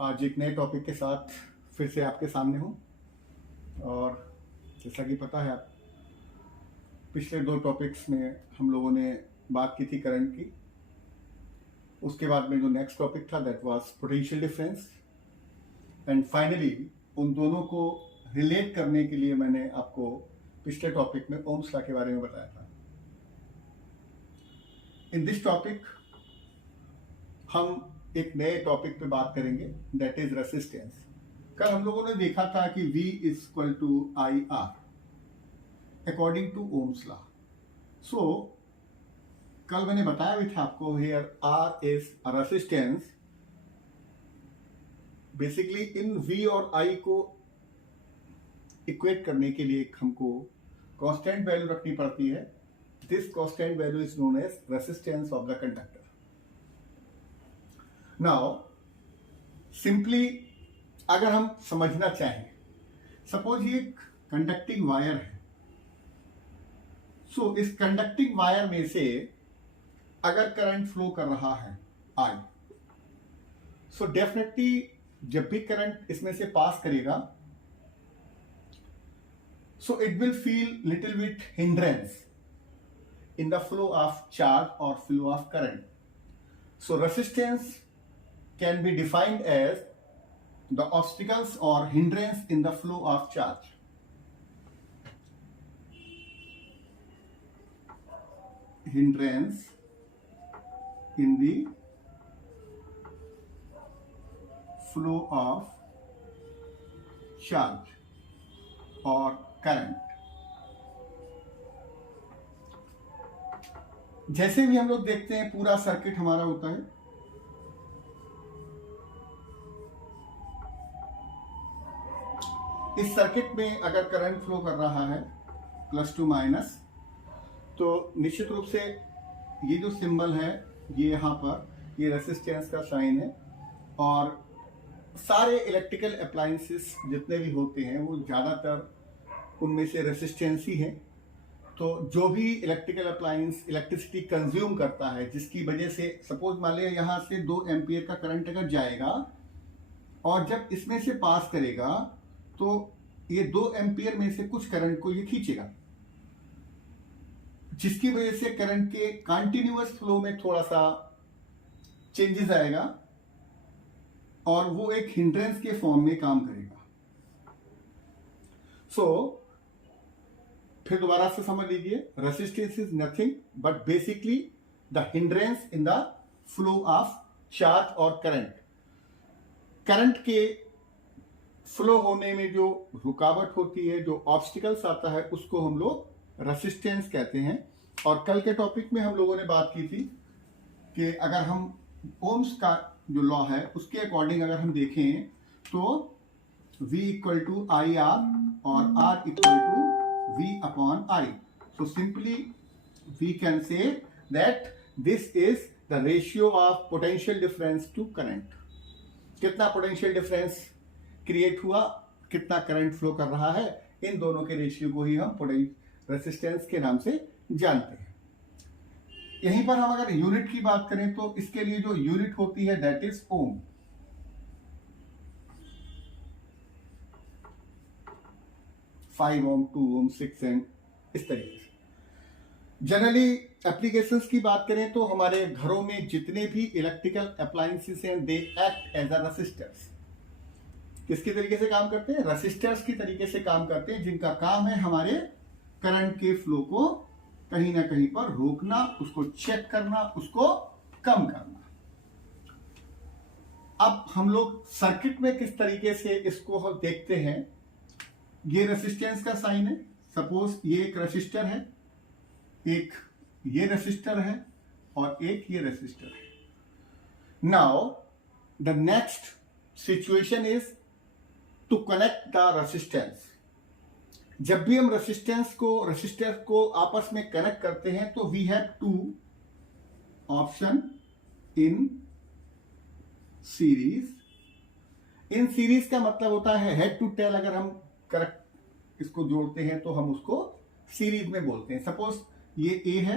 आज एक नए टॉपिक के साथ फिर से आपके सामने हूँ। और जैसा कि पता है, आप पिछले 2 टॉपिक्स में हम लोगों ने बात की थी करंट की। उसके बाद में जो नेक्स्ट टॉपिक था that was potential difference, and finally उन दोनों को रिलेट करने के लिए मैंने आपको पिछले टॉपिक में ओम्स लॉ के बारे में बताया था। इन दिस टॉपिक हम एक नए टॉपिक पे बात करेंगे, दैट इज रेसिस्टेंस। कल हम लोगों ने देखा था कि V is equal to I R according to Ohm's law. So कल मैंने बताया भी था आपको, here R is a resistance. Basically इन V और I को इक्वेट करने के लिए हमको कांस्टेंट वैल्यू रखनी पड़ती है। This constant value is known as resistance of the conductor. Now simply अगर हम समझना चाहें, सपोज ये एक कंडक्टिंग वायर है। सो इस कंडक्टिंग वायर में से अगर करंट फ्लो कर रहा है I, सो डेफिनेटली जब भी करंट इसमें से पास करेगा, so it will feel little bit hindrance in the flow of charge or flow of current. So resistance can be defined as the obstacles or hindrance in the flow of charge. Hindrance in the flow of charge or current. जैसे भी हम लोग देखते हैं पूरा circuit हमारा होता है। इस सर्किट में अगर करंट फ्लो कर रहा है प्लस टू माइनस, तो निश्चित रूप से ये जो सिंबल है ये यहाँ पर ये रेसिस्टेंस का साइन है। और सारे इलेक्ट्रिकल अप्लायंसेस जितने भी होते हैं वो ज़्यादातर उनमें से रेसिस्टेंस ही है। तो जो भी इलेक्ट्रिकल अप्लायंस इलेक्ट्रिसिटी कंज्यूम करता है, जिसकी वजह से सपोज मान लिया यहाँ से 2 एम्पियर का करंट अगर जाएगा और जब इसमें से पास करेगा तो ये 2 एम्पियर में से कुछ करंट को ये खींचेगा, जिसकी वजह से करंट के कंटिन्यूअस फ्लो में थोड़ा सा चेंजेस आएगा और वो एक हिंड्रेंस के फॉर्म में काम करेगा। सो फिर दोबारा से समझ लीजिए, resistance is nothing but basically the hindrance in the flow of charge और करंट। करंट के फ्लो होने में जो रुकावट होती है, जो ऑब्स्टिकल्स आता है, उसको हम लोग रेसिस्टेंस कहते हैं। और कल के टॉपिक में हम लोगों ने बात की थी कि अगर हम ओम्स का जो लॉ है उसके अकॉर्डिंग अगर हम देखें तो V equal to I R और R equal to V upon I. So simply we can say that this is the ratio of potential difference to current. कितना पोटेंशियल डिफरेंस क्रिएट हुआ, कितना करंट फ्लो कर रहा है, इन दोनों के ratio को ही हम रेसिस्टेंस के नाम से जानते हैं। यहीं पर हम अगर यूनिट की बात करें तो इसके लिए जो यूनिट होती है that is ohm. Five ohm, 2 ohm, 6 ohm, इस तरीके से। जनरली एप्लीकेशंस की बात करें तो हमारे घरों में जितने भी इलेक्ट्रिकल अप्लायंसेस हैं they act as a resistors. किसके तरीके से काम करते हैं? रेसिस्टर्स की तरीके से काम करते हैं, जिनका काम है हमारे करंट के फ्लो को कहीं ना कहीं पर रोकना, उसको चेक करना, उसको कम करना। अब हम लोग सर्किट में किस तरीके से इसको हम देखते हैं, ये रेसिस्टेंस का साइन है। सपोज ये एक रेसिस्टर है, एक ये रेसिस्टर है और एक ये रेसिस्टर है। Now the next situation is to connect the resistance. जब भी हम रेसिस्टर को आपस में कनेक्ट करते हैं तो we have 2 option in series. In series का मतलब होता है हेड टू टेल। अगर हम करेक्ट इसको जोड़ते हैं तो हम उसको सीरीज में बोलते हैं। सपोज ये A है,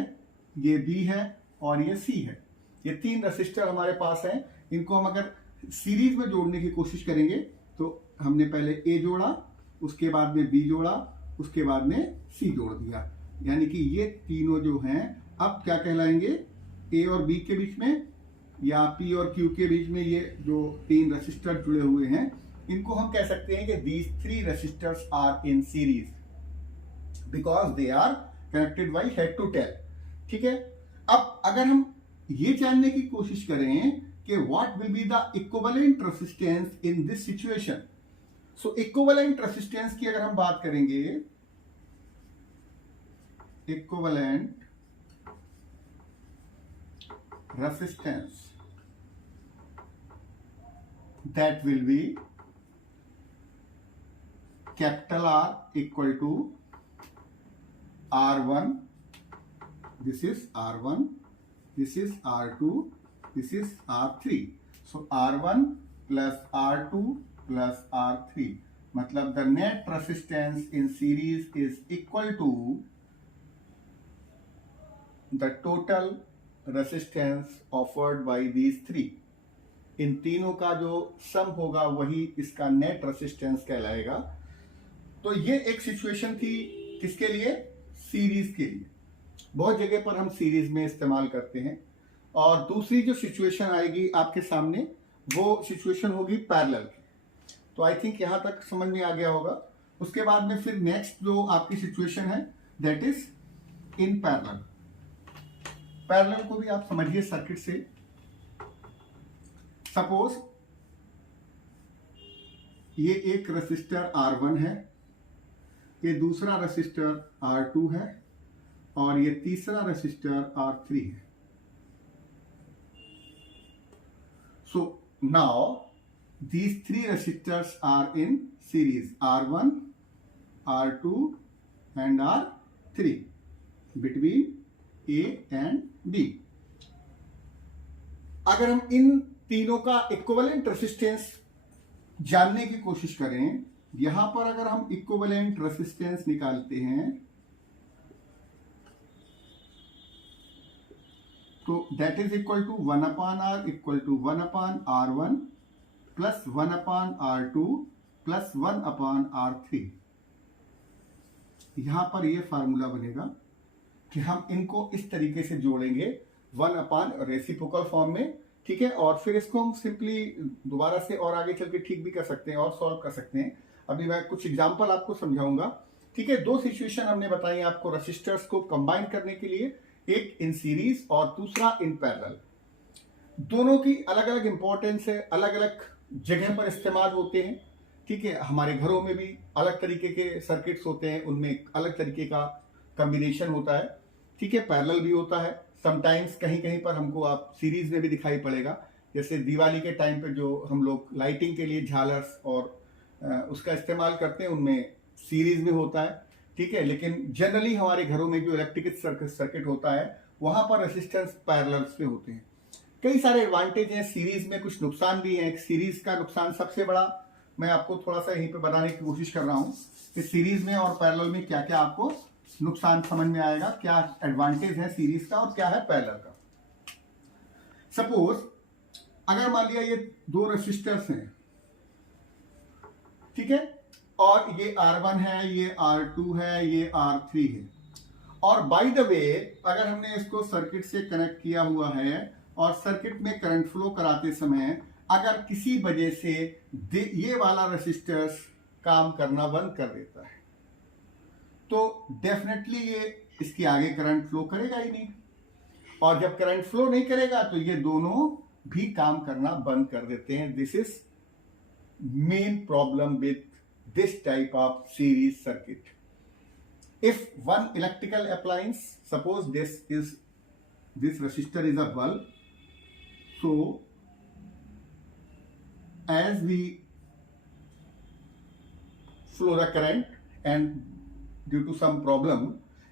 ये B है और ये C है। ये 3 रेसिस्टर हमारे पास हैं। इनको हम अगर सीरीज में जोड़ने की कोशिश करेंगे तो हमने पहले ए जोड़ा, उसके बाद में बी जोड़ा, उसके बाद में सी जोड़ दिया, यानी कि ये तीनों जो हैं अब क्या कहलाएंगे, ए और बी के बीच में या पी और क्यू के बीच में ये जो तीन रेसिस्टर जुड़े हुए हैं, इनको हम कह सकते हैं कि these three resistors are in series because they are connected by head to tail. ठीक है, अब अगर हम ये जानने की कोशिश करें कि what will be the equivalent resistance in this situation, so equivalent resistance की अगर हम बात करेंगे, equivalent resistance that will be capital R equal to R1, this is R1, this is R2, this is R3, so R1 plus R2 plus R3, मतलब the net resistance in series is equal to the total resistance offered by these three. इन तीनों का जो सम होगा वही इसका net resistance कहलाएगा। तो ये एक सिचुएशन थी किसके लिए, सीरीज के लिए। बहुत जगह पर हम सीरीज में इस्तेमाल करते हैं। और दूसरी जो सिचुएशन आएगी आपके सामने वो सिचुएशन होगी पैरेलल की। तो आई थिंक यहां तक समझ में आ गया होगा। उसके बाद में फिर नेक्स्ट जो आपकी सिचुएशन है that is in parallel. Parallel को भी आप समझिए सर्किट से। सपोज ये एक रेसिस्टर R1 है, ये दूसरा रेसिस्टर R2 है और ये तीसरा रेसिस्टर R3 है। So now these three resistors are in series, R1, R2 and R3 between A and B। अगर हम इन तीनों का इक्विवेलेंट रेसिस्टेंस जानने की कोशिश करें, यहां पर अगर हम इक्विवेलेंट रेसिस्टेंस निकालते हैं तो that is equal to 1/R equal to 1/R1 plus 1/R2 plus 1/R3। यहां पर यह फार्मूला बनेगा कि हम इनको इस तरीके से जोड़ेंगे 1/ रेसिप्रोकल फॉर्म में। ठीक है, और फिर इसको हम सिंपली दोबारा से और आगे चल के ठीक भी कर सकते हैं और सॉल्व कर सकते हैं। अभी मैं कुछ एग्जांपल आपको समझाऊंगा। ठीक है, दो सिचुएशन हमने बताई आपको रेसिस्टर्स को कंबाइन करने के लिए, एक इन सीरीज और दूसरा इन पैरेलल। दोनों की अलग अलग इंपॉर्टेंस है, अलग अलग जगह पर इस्तेमाल होते हैं। ठीक है, हमारे घरों में भी अलग तरीके के सर्किट्स होते हैं, उनमें अलग तरीके का कॉम्बिनेशन होता है। ठीक है, पैरेलल भी होता है। समटाइम्स कहीं कहीं पर हमको आप सीरीज में भी दिखाई पड़ेगा, जैसे दिवाली के टाइम पे जो हम लोग लाइटिंग के लिए झालर्स और उसका इस्तेमाल करते हैं उनमें सीरीज में होता है। ठीक है, लेकिन जनरली हमारे घरों में जो इलेक्ट्रिकल सर्किट होता है वहां पर रेसिस्टेंस पैरेलल्स पे होते हैं। कई सारे एडवांटेज हैं सीरीज में, कुछ नुकसान भी हैं। सीरीज का नुकसान सबसे बड़ा मैं आपको थोड़ा सा यहीं पे बताने की कोशिश कर रहा हूं कि सीरीज में और पैरेलल में क्या क्या आपको नुकसान समझ में आएगा, क्या एडवांटेज है सीरीज का और क्या है पैरेलल का। सपोज अगर मान लिया ये दो रेसिस्टर्स हैं, ठीक है, और ये R1 है, ये R2 है, ये R3 है, और बाय द वे अगर हमने इसको सर्किट से कनेक्ट किया हुआ है और सर्किट में करंट फ्लो कराते समय अगर किसी वजह से ये वाला रेसिस्टर्स काम करना बंद कर देता है तो डेफिनेटली ये इसके आगे करंट फ्लो करेगा ही नहीं, और जब करंट फ्लो नहीं करेगा तो ये दोनों भी काम करना बंद कर देते हैं। This is main problem with this type of series circuit. If one electrical appliance, suppose this resistor is a bulb, so as we flow the current and due to some problem,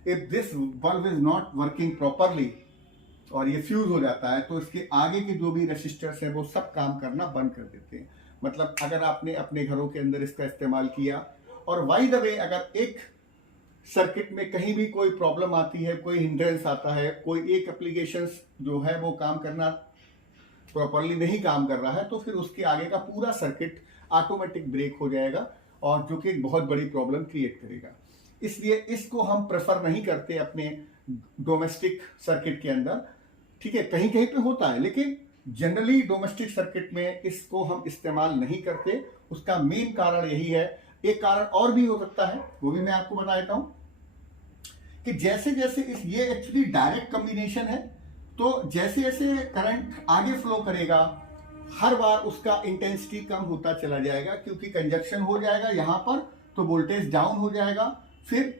if this bulb is not working properly और ये fuse हो जाता है तो इसके आगे के जो भी रेसिस्टर्स हैं वो सब काम करना बंद कर देते हैं। मतलब अगर आपने अपने घरों के अंदर इसका इस्तेमाल किया और बाय द वे अगर एक सर्किट में कहीं भी कोई प्रॉब्लम आती है, कोई हिंड्रेंस आता है, कोई एक एप्लीकेशन जो है वो काम करना प्रॉपरली नहीं काम कर रहा है तो फिर उसके आगे का पूरा सर्किट ऑटोमेटिक ब्रेक हो जाएगा और जो कि एक बहुत बड़ी प्रॉब्लम क्रिएट करेगा। इसलिए इसको हम प्रेफर नहीं करते अपने डोमेस्टिक सर्किट के अंदर। ठीक है, कहीं कहीं पे होता है, लेकिन जनरली डोमेस्टिक सर्किट में इसको हम इस्तेमाल नहीं करते। उसका मेन कारण यही है। एक कारण और भी हो सकता है, वो भी मैं आपको बता देता हूं कि जैसे जैसे ये एक्चुअली डायरेक्ट कॉम्बिनेशन है, तो जैसे जैसे करंट आगे फ्लो करेगा हर बार उसका इंटेंसिटी कम होता चला जाएगा, क्योंकि कंजक्शन हो जाएगा यहां पर, तो वोल्टेज डाउन हो जाएगा, फिर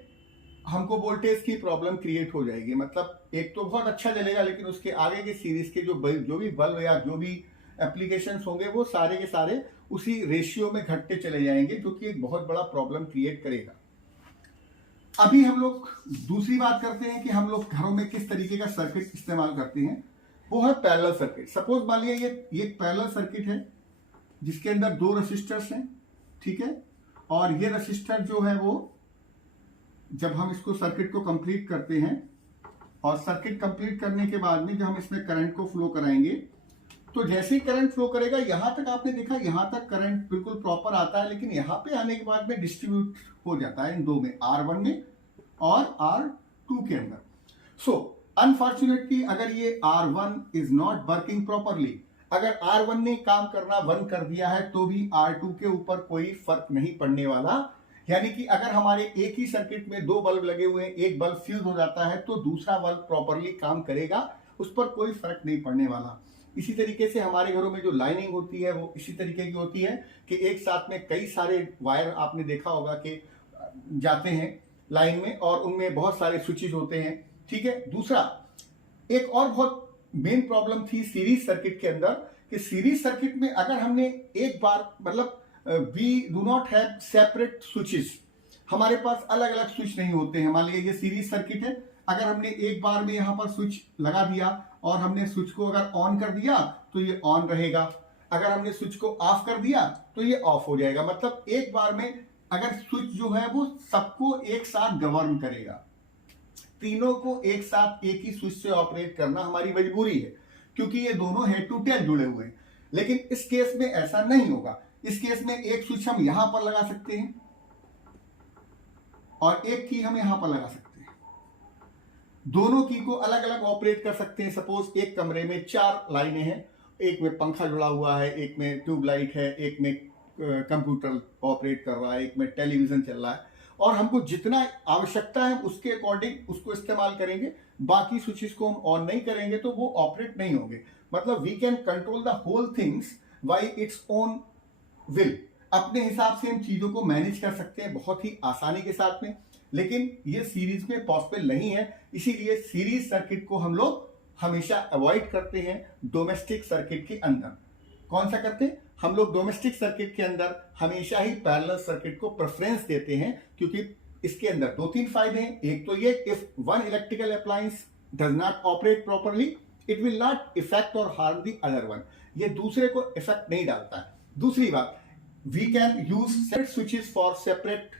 हमको वोल्टेज की प्रॉब्लम क्रिएट हो जाएगी। मतलब एक तो बहुत अच्छा चलेगा, लेकिन उसके आगे के सीरीज के जो भी बल्ब या जो भी एप्लीकेशंस होंगे वो सारे के सारे उसी रेशियो में घटते चले जाएंगे, जो कि एक बहुत बड़ा प्रॉब्लम क्रिएट करेगा। अभी हम लोग दूसरी बात करते हैं कि हम लोग घरों में किस तरीके का सर्किट इस्तेमाल करते हैं। वो है पैरेलल सर्किट। सपोज मान लिया ये पैरेलल सर्किट है जिसके अंदर 2 रजिस्टर्स हैं, ठीक है, और ये रजिस्टर जो है वो जब हम इसको सर्किट को कंप्लीट करते हैं और सर्किट कंप्लीट करने के बाद में जब हम इसमें करंट को फ्लो कराएंगे, तो जैसे ही करंट फ्लो करेगा यहां तक आपने देखा यहां तक करंट बिल्कुल प्रॉपर आता है, लेकिन यहां पे आने के बाद में डिस्ट्रीब्यूट हो जाता है इन दो में, R1 में और R2 के अंदर। सो अनफॉर्चुनेटली अगर ये R1 is not working properly, अगर R1 ने काम करना बंद कर दिया है तो भी R2 के ऊपर कोई फर्क नहीं पड़ने वाला। यानी कि अगर हमारे एक ही सर्किट में 2 बल्ब लगे हुए हैं, एक बल्ब फ्यूज हो जाता है तो दूसरा बल्ब प्रॉपरली काम करेगा, उस पर कोई फर्क नहीं पड़ने वाला। इसी तरीके से हमारे घरों में जो लाइनिंग होती है वो इसी तरीके की होती है कि एक साथ में कई सारे वायर आपने देखा होगा कि जाते हैं लाइन में और उनमें बहुत सारे स्विचेस होते हैं। ठीक है, दूसरा एक और बहुत मेन प्रॉब्लम थी सीरीज सर्किट के अंदर कि सीरीज सर्किट में अगर हमने एक बार मतलब we do not have separate switches, हमारे पास अलग अलग स्विच नहीं होते हैं। मान लीजिए ये सीरीज सर्किट है, अगर हमने एक बार में यहां पर स्विच लगा दिया और हमने स्विच को अगर ऑन कर दिया तो ये ऑन रहेगा, अगर हमने स्विच को ऑफ कर दिया तो ये ऑफ हो जाएगा। मतलब एक बार में अगर स्विच जो है वो सबको एक साथ गवर्न करेगा, तीनों को एक साथ एक ही स्विच से ऑपरेट करना हमारी मजबूरी है, क्योंकि ये दोनों हेड टू टेल जुड़े हुए हैं। लेकिन इस केस में ऐसा नहीं होगा। इस केस में एक स्विच हम यहां पर लगा सकते हैं और एक की हम यहां पर लगा सकते हैं, दोनों की को अलग अलग ऑपरेट कर सकते हैं। सपोज एक कमरे में 4 लाइनें हैं, एक में पंखा जुड़ा हुआ है, एक में ट्यूबलाइट है, एक में कंप्यूटर ऑपरेट कर रहा है, एक में टेलीविजन चल रहा है, और हमको जितना आवश्यकता है उसके अकॉर्डिंग उसको इस्तेमाल करेंगे। बाकी स्विचेस को हम ऑन नहीं करेंगे तो वो ऑपरेट नहीं होंगे। मतलब we can control the whole things by its own will. अपने हिसाब से इन चीजों को मैनेज कर सकते हैं बहुत ही आसानी के साथ में, लेकिन ये सीरीज में पॉसिबल नहीं है। इसीलिए सीरीज सर्किट को हम लोग हमेशा अवॉइड करते हैं डोमेस्टिक सर्किट के अंदर। कौन सा करते हैं हम लोग? डोमेस्टिक सर्किट के अंदर हमेशा ही पैरेलल सर्किट को प्रेफरेंस देते हैं, क्योंकि इसके अंदर 2-3 फायदे हैं। एक तो ये, if one electrical appliance does not operate properly it will not effect और हार्म द अदर वन, ये दूसरे को इफेक्ट नहीं डालता है। दूसरी बात, we can use separate switches for separate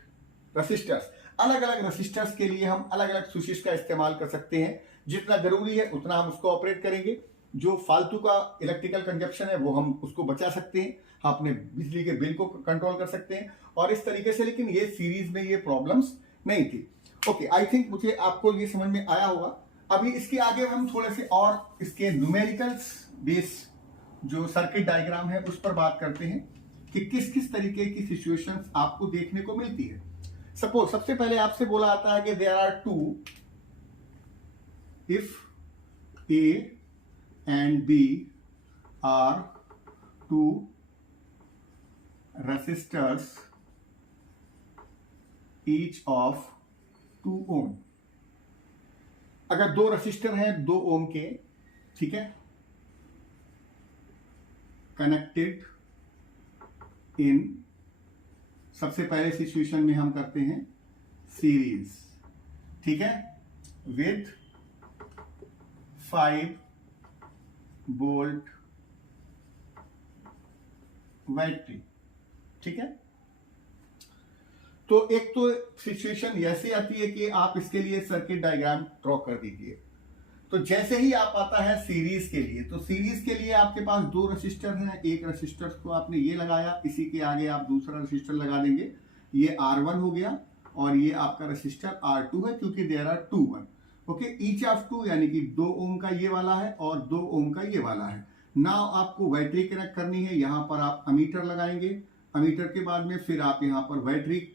resistors. अलग अलग रेसिस्टर्स के लिए हम अलग अलग स्विचेस का इस्तेमाल कर सकते हैं। जितना जरूरी है उतना हम उसको ऑपरेट करेंगे, जो फालतू का इलेक्ट्रिकल कंजप्शन है वो हम उसको बचा सकते हैं, हम अपने बिजली के बिल को कंट्रोल कर सकते हैं और इस तरीके से। लेकिन ये सीरीज में ये प्रॉब्लम्स नहीं थी। ओके, आई थिंक मुझे आपको ये समझ में आया होगा। अभी इसके आगे हम थोड़े से और इसके न्यूमेरिकल्स बेस जो सर्किट डायग्राम है उस पर बात करते हैं कि किस किस तरीके की सिचुएशंस आपको देखने को मिलती है। सपोज सबसे पहले आपसे बोला जाता है कि there are 2, if A and B are 2 resistors each of 2 ohm. अगर 2 रेसिस्टर हैं 2 ओम के, ठीक है, कनेक्टेड इन, सबसे पहले सिचुएशन में हम करते हैं सीरीज, ठीक है, विद 5 वोल्ट बैटरी, ठीक है। तो एक तो सिचुएशन ऐसी आती है कि आप इसके लिए सर्किट डायग्राम ड्रॉ कर दीजिए। तो जैसे ही आप आता है सीरीज के लिए, तो सीरीज के लिए आपके पास दो रजिस्टर हैं, एक रजिस्टर को आपने ये लगाया, इसी के आगे आप दूसरा रजिस्टर लगा देंगे, ये R1 हो गया और ये आपका रजिस्टर R2 है, क्योंकि there are 2 1 okay, each of 2 यानी कि 2 ओम का ये वाला है और 2 ओम का ये वाला है। नाउ आपको बैटरी कनेक्ट करनी है, यहां पर आप अमीटर लगाएंगे, अमीटर के बाद में फिर आप यहां पर बैटरी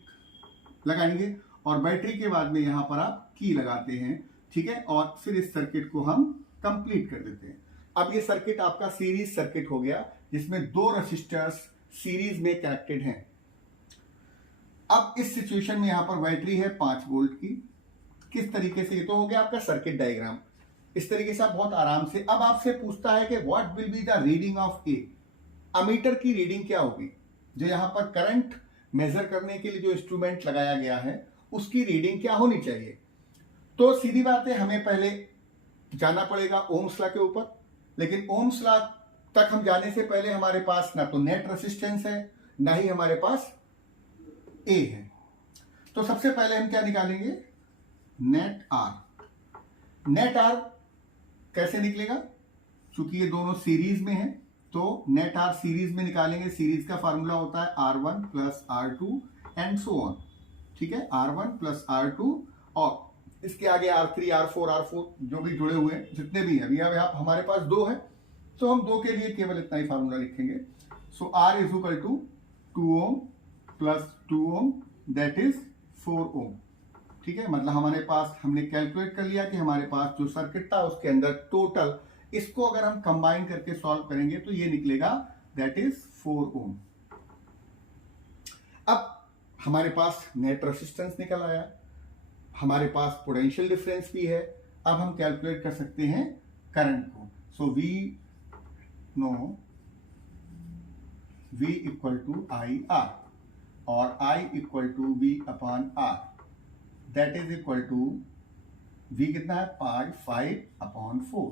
लगाएंगे और बैटरी के बाद में यहां पर आप की लगाते हैं, ठीक है, और फिर इस सर्किट को हम कंप्लीट कर देते हैं। अब ये सर्किट आपका सीरीज सर्किट हो गया, जिसमें दो रेसिस्टर्स सीरीज में कनेक्टेड हैं। अब इस सिचुएशन में यहां पर बैटरी है 5 वोल्ट की। किस तरीके से, ये तो हो गया आपका सर्किट डायग्राम। इस तरीके से आप बहुत आराम से, अब आपसे पूछता है कि what will be the reading of A, ammeter की रीडिंग क्या होगी, जो यहां पर करंट मेजर करने के लिए जो इंस्ट्रूमेंट लगाया गया है उसकी रीडिंग क्या होनी चाहिए। तो सीधी बात है, हमें पहले जाना पड़ेगा ओम्स लॉ के ऊपर, लेकिन ओम्स लॉ तक हम जाने से पहले हमारे पास ना तो नेट रेजिस्टेंस है, ना ही हमारे पास ए है। तो सबसे पहले हम क्या निकालेंगे, नेट आर। नेट आर कैसे निकलेगा, चूंकि ये दोनों सीरीज में है तो नेट आर सीरीज में निकालेंगे। सीरीज का फार्मूला होता है R1 plus R2 and so on, ठीक है, R1 प्लस R2 और इसके आगे R3 R4 जो भी जुड़े हुए हैं, जितने भी हैं। अभी अब हमारे पास 2 है तो हम 2 के लिए केवल इतना ही फार्मूला लिखेंगे। So R is equal to 2 ohm plus 2 ohm that is 4 ohm, ठीक है। मतलब हमारे पास, हमने कैलकुलेट कर लिया कि हमारे पास जो सर्किट था उसके अंदर टोटल, इसको अगर हम कंबाइन करके सॉल्व करेंगे तो ये निकलेगा दैट इज 4 ओम। अब हमारे पास नेट रेजिस्टेंस निकल आया, हमारे पास पोटेंशियल डिफरेंस भी है। अब हम कैलकुलेट कर सकते हैं करंट को। So we know V equal to I R और I equal to V upon R, that is equal to V कितना है, 5 अपॉन 4,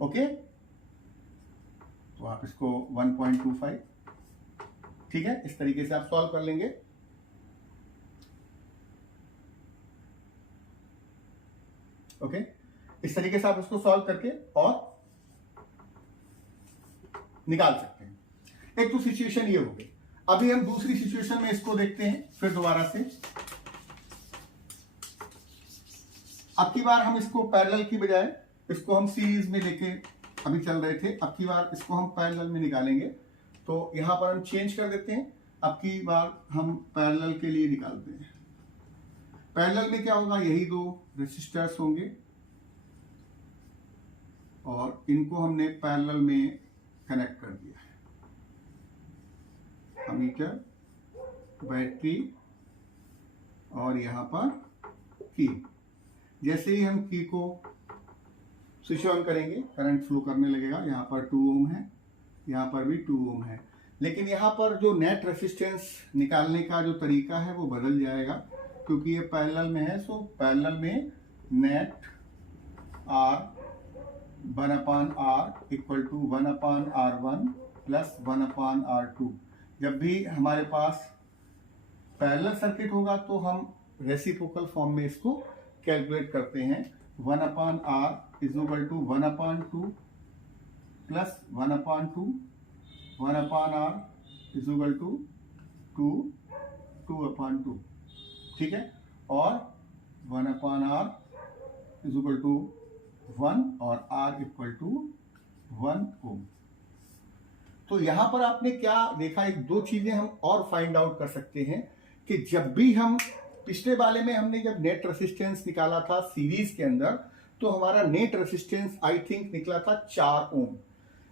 ओके। तो आप इसको 1.25, ठीक है, इस तरीके से आप सॉल्व कर लेंगे। ओके, इस तरीके से आप इसको सॉल्व करके और निकाल सकते हैं। एक तो सिचुएशन ये हो गई। अभी हम दूसरी सिचुएशन में इसको देखते हैं फिर दोबारा से। अब की बार हम इसको पैरेलल की बजाय इसको हम सीरीज में लेके अभी चल रहे थे, अब की बार इसको हम पैरेलल में निकालेंगे। तो यहां पर हम चेंज कर देते हैं, अब की बार हम पैरेलल के लिए निकालते हैं। पैरेलल में क्या होगा, यही 2 रेसिस्टर्स होंगे और इनको हमने पैरेलल में कनेक्ट कर दिया है। अमीटर, बैटरी और यहां पर की। जैसे ही हम की को स्विच ऑन करेंगे करंट फ्लो करने लगेगा। यहाँ पर 2 ओम है, यहाँ पर भी 2 ओम है, लेकिन यहाँ पर जो नेट रेजिस्टेंस निकालने का जो तरीका है वो बदल जाएगा, क्योंकि ये पैरेलल में है। सो पैरेलल में net R 1 upon R equal to 1 upon R1 plus 1 upon R2। जब भी हमारे पास पैरेलल सर्किट होगा तो हम रेसिप्रोकल फॉर्म में इसको कैलकुलेट करते हैं। 1 upon R is equal to 1 upon 2 plus 1 upon 2, 1 upon R is equal to 2 upon 2, ठीक है, और 1 upon R is equal to 1 और आर इक्वल टू 1 ओम। तो यहां पर आपने क्या देखा, एक 2 चीजें हम और फाइंड आउट कर सकते हैं कि जब भी हम पिछले वाले में हमने जब नेट रेजिस्टेंस निकाला था सीरीज के अंदर, तो हमारा नेट रेजिस्टेंस आई थिंक निकला था 4 ओम,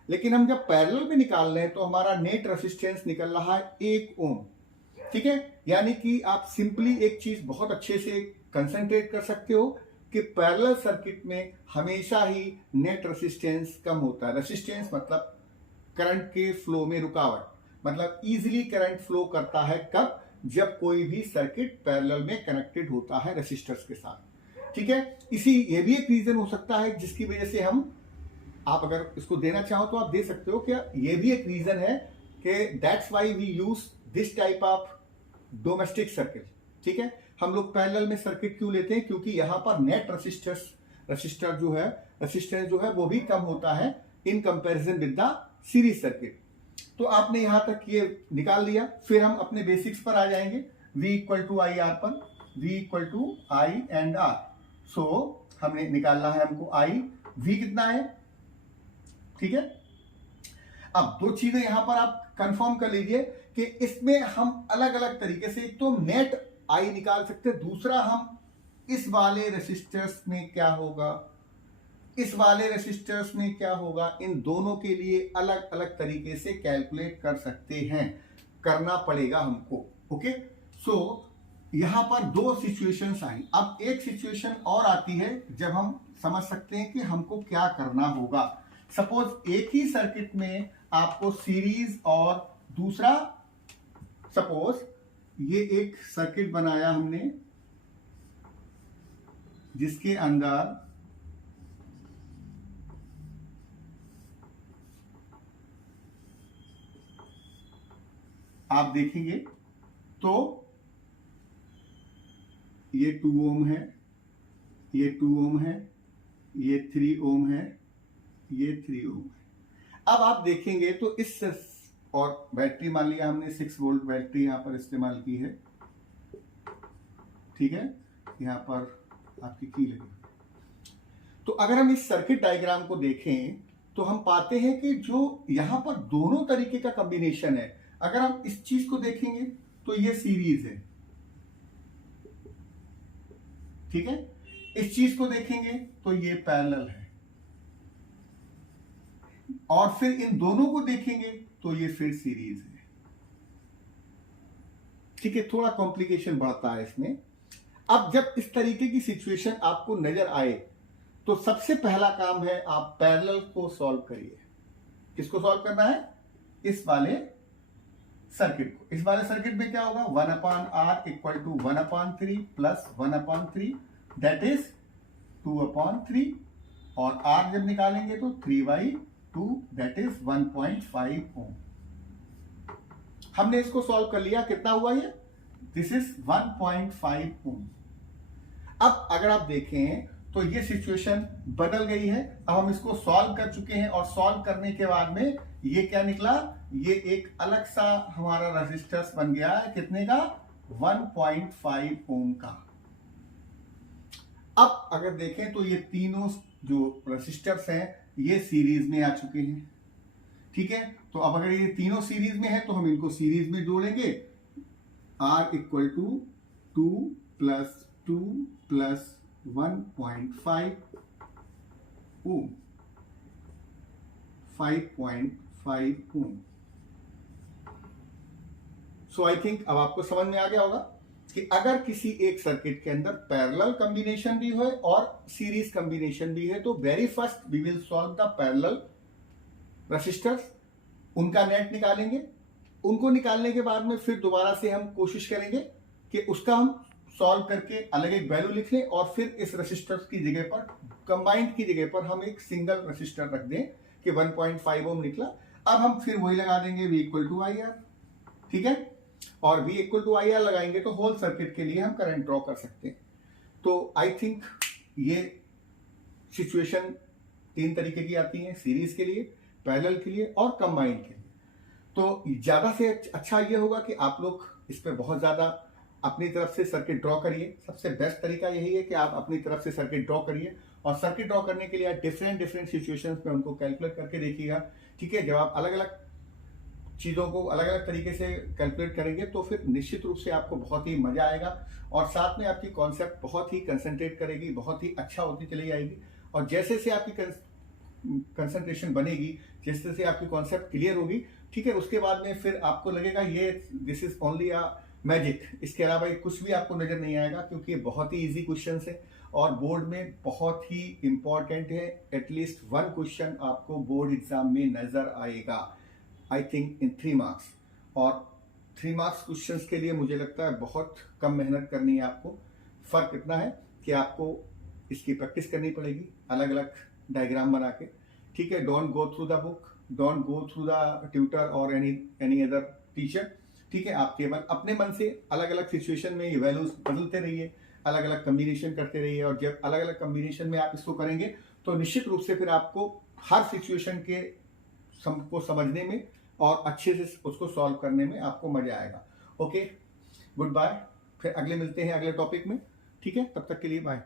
लेकिन हम जब पैरेलल में निकाल रहे हैं तो हमारा नेट रेजिस्टेंस निकल रहा है 1 ओम, ठीक है। यानी कि आप सिंपली एक चीज बहुत अच्छे से कंसंट्रेट कर सकते हो कि पैरेलल सर्किट में हमेशा ही नेट रेजिस्टेंस कम होता है। रेजिस्टेंस मतलब करंट के फ्लो में रुकावट, मतलब इजीली करंट फ्लो करता है कब, जब कोई भी सर्किट पैरेलल में कनेक्टेड होता है रेसिस्टर्स के साथ, ठीक है। ये भी एक रीजन हो सकता है जिसकी वजह से हम, आप अगर इसको देना चाहो तो आप दे सकते हो, क्या ये भी एक रीजन है कि that's why we use this type of domestic circuit, ठीक है। हम लोग पैरेलल में सर्किट क्यों लेते हैं, क्योंकि यहां पर नेट रेसिस्टर जो है रेसिस्टेंस जो है वो भी कम होता है in comparison with the series circuit. तो आपने यहां तक ये निकाल लिया। फिर हम अपने बेसिक्स पर आ जाएंगे, V equal to I R पर, V equal to I and R. So हमने निकालना है हमको I, V कितना है, ठीक है। अब दो चीजें यहां पर आप कंफर्म कर लीजिए कि इसमें हम अलग अलग तरीके से, एक तो नेट I निकाल सकते हैं, दूसरा हम इस वाले रेसिस्टर्स में क्या होगा, इस वाले रेसिस्टर्स में क्या होगा, इन दोनों के लिए अलग अलग तरीके से कैलकुलेट कर सकते हैं, करना पड़ेगा हमको। ओके, सो यहां पर दो सिचुएशंस आई। अब एक सिचुएशन और आती है जब हम समझ सकते हैं कि हमको क्या करना होगा। सपोज एक ही सर्किट में आपको सीरीज और दूसरा, सपोज ये एक सर्किट बनाया हमने जिसके अंदर आप देखेंगे तो ये 2 ओम है, ये 2 ओम है, ये 3 ओम है, ये 3 ओम है। अब आप देखेंगे तो इस, और बैटरी मान लिया हमने 6 वोल्ट बैटरी यहां पर इस्तेमाल की है, ठीक है, यहां पर आपकी की लगी। तो अगर हम इस सर्किट डायग्राम को देखें तो हम पाते हैं कि जो यहां पर दोनों तरीके का कॉम्बिनेशन है, अगर हम इस चीज को देखेंगे तो ये सीरीज है, ठीक है, इस चीज को देखेंगे तो ये पैरेलल है, और फिर इन दोनों को देखेंगे तो ये फिर सीरीज है, ठीक है। थोड़ा कॉम्प्लिकेशन बढ़ता है इसमें। अब जब इस तरीके की सिचुएशन आपको नजर आए तो सबसे पहला काम है आप पैरेलल को सॉल्व करिए। किसको सॉल्व करना है, इस वाले सर्किट को। इस वाले सर्किट में क्या होगा, 1/r equal to 1/3 plus 1/3 that is 2/3, और r जब निकालेंगे तो 3/2 दैट इज 1.5 ओम। हमने इसको सॉल्व कर लिया, कितना हुआ ये, दिस इज 1.5 ओम। अब अगर आप देखें तो ये सिचुएशन बदल गई है। अब हम इसको सॉल्व कर चुके हैं, और सॉल्व करने के बाद में ये क्या निकला, ये एक अलग सा हमारा रेजिस्टेंस बन गया है, कितने का, 1.5 ओम का। अब अगर देखें तो ये तीनों जो रेजिस्टर्स हैं ये सीरीज में आ चुके हैं, ठीक है। तो अब अगर ये तीनों सीरीज में है तो हम इनको सीरीज में जोड़ेंगे, R equal to 2 plus 2 plus 1.5 ohm, 5.5 ohm. So I think अब आपको समझ में आ गया होगा कि अगर किसी एक सर्किट के अंदर पैरेलल कॉम्बिनेशन भी है और सीरीज कॉम्बिनेशन भी है तो very first we will solve the parallel resistors, उनका नेट निकालेंगे। उनको निकालने के बाद में फिर दोबारा से हम कोशिश करेंगे कि उसका हम सॉल्व करके अलग एक वैल्यू लिख लें, और फिर इस रेसिस्टर्स की जगह पर, कंबाइंड की जगह पर हम एक सिंगल रेसिस्टर रख दें कि 1.5 ओम निकला। अब हम फिर वही लगा देंगे V equal to I R, ठीक है, और V equal to I R लगाएंगे तो होल सर्किट के लिए हम करंट ड्रॉ कर सकते हैं। तो आई थिंक ये सिचुएशन 3 तरीके की आती है, सीरीज के लिए, पैरेलल के लिए और कंबाइंड के लिए। तो ज्यादा से अच्छा ये होगा कि आप लोग इस पर बहुत ज्यादा अपनी तरफ से सर्किट ड्रॉ करिए। सबसे बेस्ट तरीका यही है कि आप अपनी तरफ से सर्किट ड्रॉ करिए, और सर्किट ड्रॉ करने के लिए डिफरेंट सिचुएशंस में उनको कैलकुलेट करके देखिएगा, ठीक है। जब आप अलग अलग चीज़ों को अलग अलग तरीके से कैलकुलेट करेंगे तो फिर निश्चित रूप से आपको बहुत ही मजा आएगा, और साथ में आपकी कॉन्सेप्ट बहुत ही कंसंट्रेट करेगी, बहुत ही अच्छा होती चली जाएगी। और जैसे से आपकी कंसंट्रेशन बनेगी, जैसे से आपकी कॉन्सेप्ट क्लियर होगी, ठीक है, उसके बाद में फिर आपको लगेगा ये this is only a magic, इसके अलावा कुछ भी आपको नजर नहीं आएगा, क्योंकि ये बहुत ही इजी क्वेश्चन है और बोर्ड में बहुत ही इंपॉर्टेंट है। एटलीस्ट 1 क्वेश्चन आपको बोर्ड एग्जाम में नजर आएगा, आई थिंक इन 3 मार्क्स। और 3 मार्क्स क्वेश्चंस के लिए मुझे लगता है बहुत कम मेहनत करनी है आपको। फर्क इतना है कि आपको इसकी प्रैक्टिस करनी पड़ेगी अलग अलग डायग्राम बना के, ठीक है। Don't go through the book, don't go through the tutor और एनी अदर टीचर, ठीक है। आप केवल अपने मन से अलग अलग सिचुएशन में ये वैल्यूज बदलते रहिए, अलग अलग कॉम्बिनेशन करते रहिए, और जब अलग अलग कॉम्बिनेशन में आप इसको करेंगे तो निश्चित रूप से फिर आपको हर सिचुएशन के को समझने में और अच्छे से उसको सॉल्व करने में आपको मजा आएगा। ओके, गुड बाय, फिर अगले मिलते हैं अगले टॉपिक में। ठीक है, तब तक के लिए बाय।